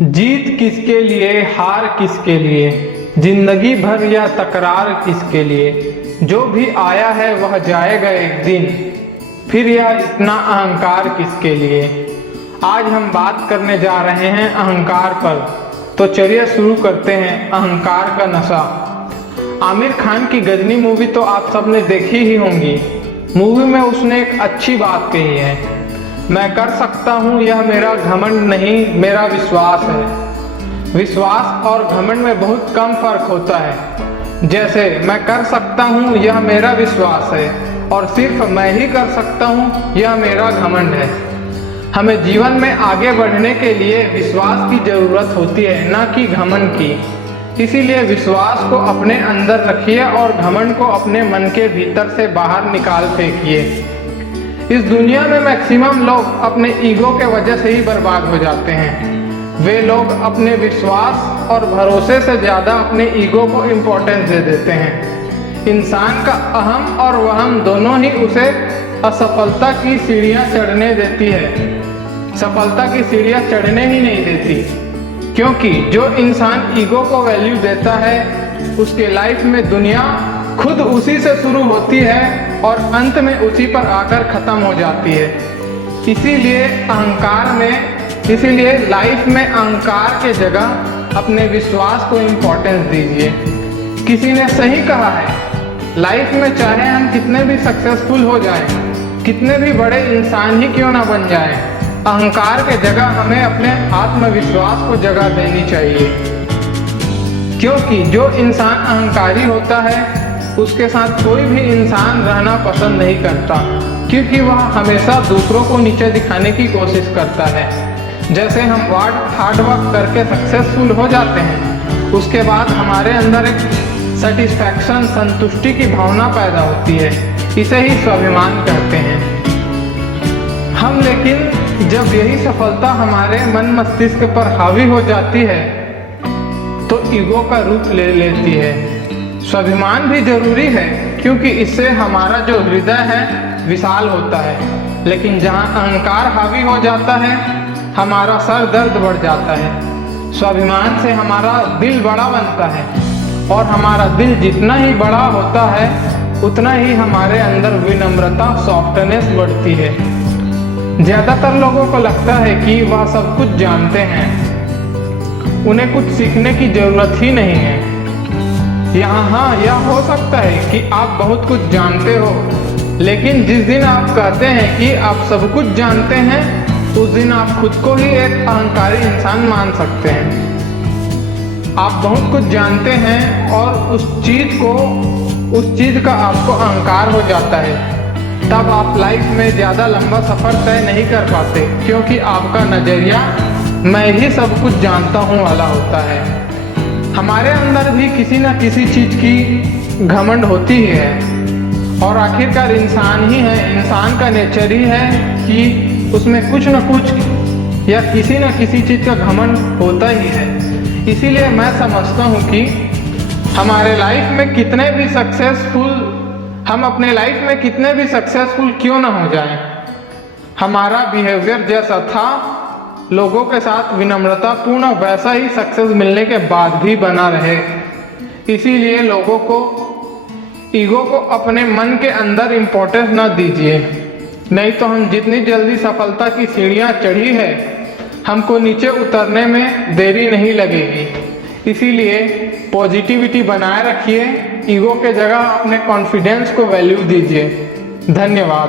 जीत किसके लिए, हार किसके लिए, जिंदगी भर या तकरार किसके लिए। जो भी आया है वह जाएगा एक दिन, फिर यह इतना अहंकार किसके लिए। आज हम बात करने जा रहे हैं अहंकार पर, तो चलिए शुरू करते हैं अहंकार का नशा। आमिर खान की गजनी मूवी तो आप सबने देखी ही होंगी। मूवी में उसने एक अच्छी बात कही है, मैं कर सकता हूँ यह मेरा घमंड नहीं मेरा विश्वास है। विश्वास और घमंड में बहुत कम फर्क होता है। जैसे मैं कर सकता हूँ यह मेरा विश्वास है और सिर्फ मैं ही कर सकता हूँ यह मेरा घमंड है। हमें जीवन में आगे बढ़ने के लिए विश्वास की जरूरत होती है, ना कि घमंड की। इसीलिए विश्वास को अपने अंदर रखिए और घमंड को अपने मन के भीतर से बाहर निकाल फेंकिए। इस दुनिया में मैक्सिमम लोग अपने ईगो के वजह से ही बर्बाद हो जाते हैं। वे लोग अपने विश्वास और भरोसे से ज़्यादा अपने ईगो को इम्पोर्टेंस दे देते हैं। इंसान का अहम और वहम दोनों ही उसे असफलता की सीढ़ियाँ चढ़ने देती है, सफलता की सीढ़ियाँ चढ़ने ही नहीं देती। क्योंकि जो इंसान ईगो को वैल्यू देता है उसके लाइफ में दुनिया खुद उसी से शुरू होती है और अंत में उसी पर आकर ख़त्म हो जाती है। इसीलिए लाइफ में अहंकार के जगह अपने विश्वास को इम्पोर्टेंस दीजिए। किसी ने सही कहा है, लाइफ में चाहे हम कितने भी सक्सेसफुल हो जाएं, कितने भी बड़े इंसान ही क्यों ना बन जाएं, अहंकार के जगह हमें अपने आत्मविश्वास को जगह देनी चाहिए। क्योंकि जो इंसान अहंकारी होता है उसके साथ कोई भी इंसान रहना पसंद नहीं करता, क्योंकि वह हमेशा दूसरों को नीचे दिखाने की कोशिश करता है। जैसे हम हार्ड वर्क करके सक्सेसफुल हो जाते हैं, उसके बाद हमारे अंदर एक सेटिस्फैक्शन, संतुष्टि की भावना पैदा होती है। इसे ही स्वाभिमान कहते हैं हम। लेकिन जब यही सफलता हमारे मन मस्तिष्क पर हावी हो जाती है तो ईगो का रूप ले लेती है। स्वाभिमान भी जरूरी है, क्योंकि इससे हमारा जो हृदय है विशाल होता है। लेकिन जहाँ अहंकार हावी हो जाता है हमारा सर दर्द बढ़ जाता है। स्वाभिमान से हमारा दिल बड़ा बनता है और हमारा दिल जितना ही बड़ा होता है उतना ही हमारे अंदर विनम्रता, सॉफ्टनेस बढ़ती है। ज़्यादातर लोगों को लगता है कि वह सब कुछ जानते हैं, उन्हें कुछ सीखने की जरूरत ही नहीं है। हाँ, यह हो सकता है कि आप बहुत कुछ जानते हो, लेकिन जिस दिन आप कहते हैं कि आप सब कुछ जानते हैं उस दिन आप खुद को ही एक अहंकारी इंसान मान सकते हैं। आप बहुत कुछ जानते हैं और उस चीज़ का आपको अहंकार हो जाता है, तब आप लाइफ में ज़्यादा लंबा सफ़र तय नहीं कर पाते, क्योंकि आपका नज़रिया मैं ही सब कुछ जानता हूँ वाला होता है। हमारे अंदर भी किसी न किसी चीज़ की घमंड होती ही है और आखिरकार इंसान ही है, इंसान का नेचर ही है कि उसमें कुछ न कुछ या किसी न किसी चीज़ का घमंड होता ही है। इसीलिए मैं समझता हूँ कि हमारे लाइफ में कितने भी सक्सेसफुल क्यों ना हो जाए, हमारा बिहेवियर जैसा था लोगों के साथ विनम्रता पूर्ण वैसा ही सक्सेस मिलने के बाद भी बना रहे। इसीलिए लोगों को ईगो को अपने मन के अंदर इम्पोर्टेंस ना दीजिए, नहीं तो हम जितनी जल्दी सफलता की सीढ़ियाँ चढ़ी है हमको नीचे उतरने में देरी नहीं लगेगी। इसीलिए पॉजिटिविटी बनाए रखिए, ईगो के जगह अपने कॉन्फिडेंस को वैल्यू दीजिए। धन्यवाद।